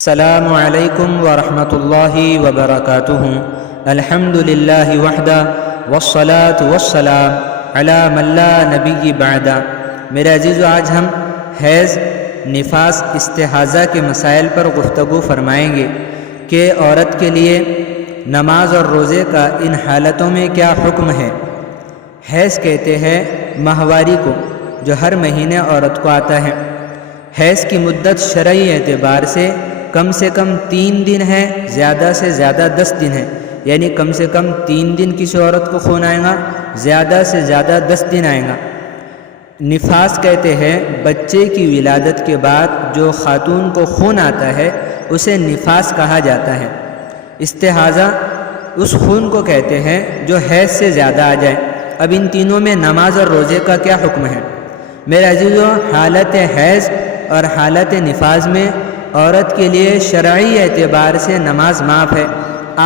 السلام علیکم ورحمۃ اللہ وبرکاتہ۔ الحمد للہ وحدہ والصلاة والسلام علی من لا نبی بعدہ۔ میرے عزیزو، آج ہم حیض، نفاس، استحاضہ کے مسائل پر گفتگو فرمائیں گے کہ عورت کے لیے نماز اور روزے کا ان حالتوں میں کیا حکم ہے۔ حیض کہتے ہیں ماہواری کو، جو ہر مہینے عورت کو آتا ہے۔ حیض کی مدت شرعی اعتبار سے کم 3 دن ہے، زیادہ سے زیادہ 10 دن ہے، یعنی کم سے کم 3 دن کسی عورت کو خون آئے گا، زیادہ سے زیادہ 10 دن آئے گا۔ نفاس کہتے ہیں بچے کی ولادت کے بعد جو خاتون کو خون آتا ہے اسے نفاس کہا جاتا ہے۔ استحاضہ اس خون کو کہتے ہیں جو حیض سے زیادہ آ جائے۔ اب ان تینوں میں نماز اور روزے کا کیا حکم ہے؟ میرے عزیزو، حالت حیض اور حالت نفاس میں عورت کے لیے شرعی اعتبار سے نماز معاف ہے۔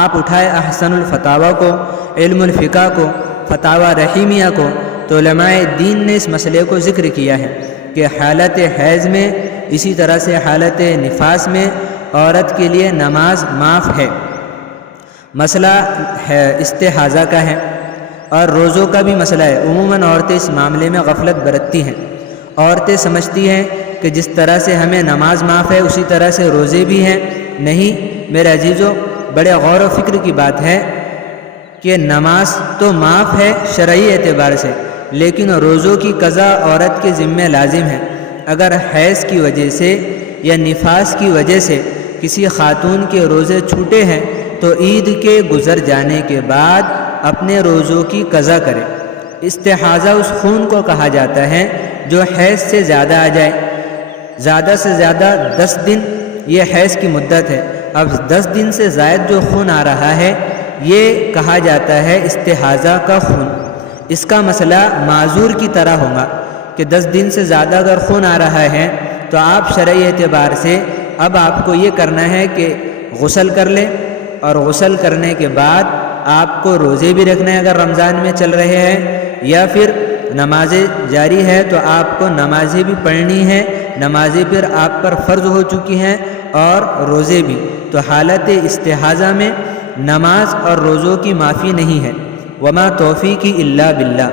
آپ اٹھائے احسن الفتاویٰ کو، علم الفقہ کو، فتاویٰ رحیمیہ کو، تو علماء دین نے اس مسئلے کو ذکر کیا ہے کہ حالت حیض میں، اسی طرح سے حالت نفاس میں عورت کے لیے نماز معاف ہے۔ مسئلہ استحاضہ کا ہے اور روزوں کا بھی مسئلہ ہے۔ عموماً عورتیں اس معاملے میں غفلت برتتی ہیں۔ عورتیں سمجھتی ہیں کہ جس طرح سے ہمیں نماز معاف ہے اسی طرح سے روزے بھی ہیں۔ نہیں میرے عزیزو، بڑے غور و فکر کی بات ہے کہ نماز تو معاف ہے شرعی اعتبار سے، لیکن روزوں کی قضا عورت کے ذمہ لازم ہے۔ اگر حیض کی وجہ سے یا نفاس کی وجہ سے کسی خاتون کے روزے چھوٹے ہیں تو عید کے گزر جانے کے بعد اپنے روزوں کی قضا کرے۔ استحاضہ اس خون کو کہا جاتا ہے جو حیض سے زیادہ آ جائے۔ زیادہ سے زیادہ 10 دن یہ حیض کی مدت ہے۔ اب 10 دن سے زائد جو خون آ رہا ہے یہ کہا جاتا ہے استحاضہ کا خون۔ اس کا مسئلہ معذور کی طرح ہوگا کہ 10 دن سے زیادہ اگر خون آ رہا ہے تو آپ شرعی اعتبار سے اب آپ کو یہ کرنا ہے کہ غسل کر لیں، اور غسل کرنے کے بعد آپ کو روزے بھی رکھنا ہے اگر رمضان میں چل رہے ہیں، یا پھر نمازیں جاری ہے تو آپ کو نمازیں بھی پڑھنی ہے۔ نمازیں پھر آپ پر فرض ہو چکی ہیں اور روزے بھی۔ تو حالت استحاضہ میں نماز اور روزوں کی معافی نہیں ہے۔ وما توفیقی الا باللہ۔